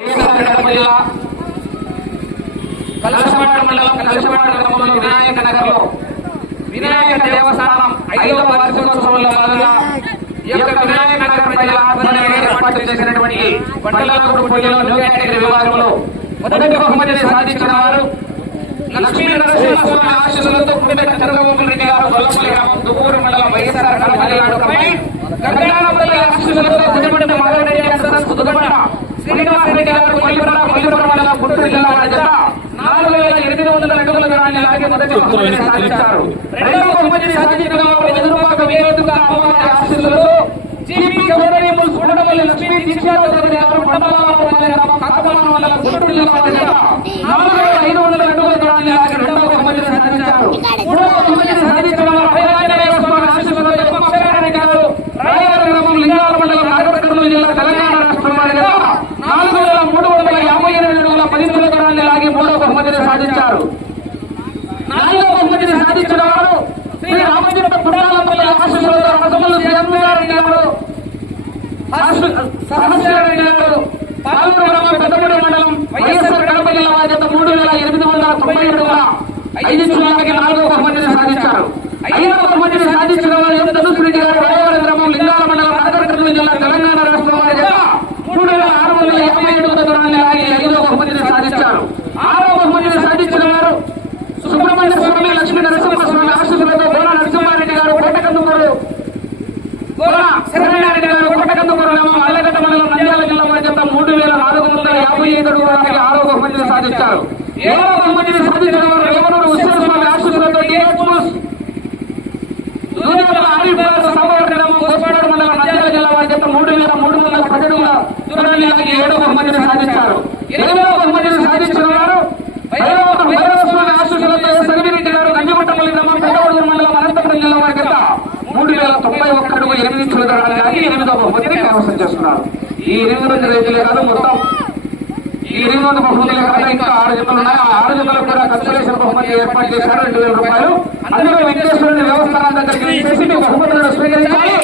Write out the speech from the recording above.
జిల్లా కలశపాడ మండలం కలశపాడ గ్రామంలో వినాయక నగర్లో వినాయక దేవస్థానం ఐదవ వార్షికోత్సవంలో భాగంగా ఈ యొక్క వినాయక నగర్ ప్రజల ఏర్పాటు చేసినటువంటి పోటీలో న్యూ కేటగిరీ విభాగంలో మొదటి బహుమతిని సాధించిన వారు లక్ష్మీ నరసింహస్వామి ఆశీస్సులతో పుట్టిన చంద్రబాబు రెడ్డి గారు గొల్లపల్లి గ్రామం దువ్వూరు మండలం వైఎస్ఆర్ కళాశాల జిల్లాకు కమాండ్ ఆశీస్సులతో పుట్టిన మాధవరెడ్డి గారు సుధగొండ శ్రీనివాసరెడ్డి గారు కొల్లిపుర కొల్లిపుర మండలం గుంటూరు జిల్లా జత నాలుగు వేల ఎనిమిది వందల అడుగుల దూరాన్ని లాగి మొదటి బహుమతిని సాధించారు. రెండవ బహుమతిని సాధించిన వారు ఎదురుపాక వేదికగా అమ్మవారి ఆశీస్సులతో లక్ష్మీ గారు మండలం కాకమాన మండలం గుంటూరు జిల్లా వారి జత నాలుగు వేల ఐదు వందల అడుగుల దూరాన్ని లాగి రెండవ బహుమతిని సాధించారు. మూడవ బహుమతిని సాధించిన వారు హైదరాబాద్ స్వామి ఆశీస్సులతో ఎం అక్షరారెడ్డి గారు రాయవరం గ్రామం లింగాల మండలం నాగపట్నం జిల్లా తెలంగాణ రాష్ట్రం వారి జత నాలుగు వేల మూడు వందల యాభై ఎనిమిది అడుగుల పదిహేను దూరాన్ని లాగి మూడవ బహుమతిని సాధించారు. నాలుగవ బహుమతిని సాధించిన వారు శ్రీ రామచంద్ర పుట్టాలపల్లి ఆశీస్సులతో రసములు శ్రీరామరెడ్డి గారు సహస్రారెడ్డి గారు. గ్రామం పెద్దపూడి మండలం వైఎస్ఆర్ కడప జిల్లా వారి మూడు వేల ఎనిమిది వందల తొంభై ఏడుగా ఐదు బహుమతిని సాధించారు. ఐదవ బహుమతిని సాధించిన వారు ఎం గారు రాయవరం గ్రామం లింగాల మండలం నాగరికర్నూలు జిల్లా తెలంగాణ రాష్ట్రం వారి జత మూడు వేల ఆరు వందల యాభై ఏడు దూరాన్ని లాగి ఐదవ బహుమతిని సాధించారు ఆరవ బహుమతిని సాధించిన వారు సుబ్రహ్మణ్య స్వామి లక్ష్మీ నరసింహ స్వామి ఆశీస్సులతో బోన నరసింహారెడ్డి గారు కోటకందుకూరు బోన శరణారెడ్డి జిల్లా కోటకందుకూరు గ్రామం అల్లగడ్డ మండలం నంద్యాల జిల్లా వారి మూడు వేల నాలుగు వందల యాభై ఐదు అడుగులకి ఆరో బహుమతిని సాధించారు. ఏడవ బహుమతిని సాధించిన వారు రేవనూరు ఉత్సవ స్వామి ఆశీస్సులతో మండలం నంద్యాల జిల్లా వారి మూడు వేల మూడు వందల పన్నెండుల దూరాన్ని ఏడవ బహుమతిని సాధించారు. ఎనిమిదవ బహుమతిని సాధించిన వారు భైరవ- భైరవ స్వామి ఆశీస్సులతో సరిమిరెడ్డి గారు గంగిపట్టపల్లి గ్రామం పెద్దవడూరు మండలం అనంతపురం జిల్లా వారి జత మూడు వేల తొంభై ఒక్క అడుగు ఎనిమిది ఇంచుల దూరాన్ని బహుమతిని కైవసం చేస్తున్నారు. ఈ ఎనిమిది మంది రైతులే కాదు మొత్తం ఈ ఎనిమిది మంది బహుమతులే కాదు ఇంకా ఆరు జిల్లాలు ఉన్నాయి. ఆ ఆరు జతలకు కూడా కన్సలేషన్ బహుమతి ఏర్పాటు చేశారు రెండు వేల రూపాయలు. అందులో వెంకటేశ్వరుని వ్యవస్థానం దగ్గరికి చేసి బహుమతులను స్వీకరించాలి.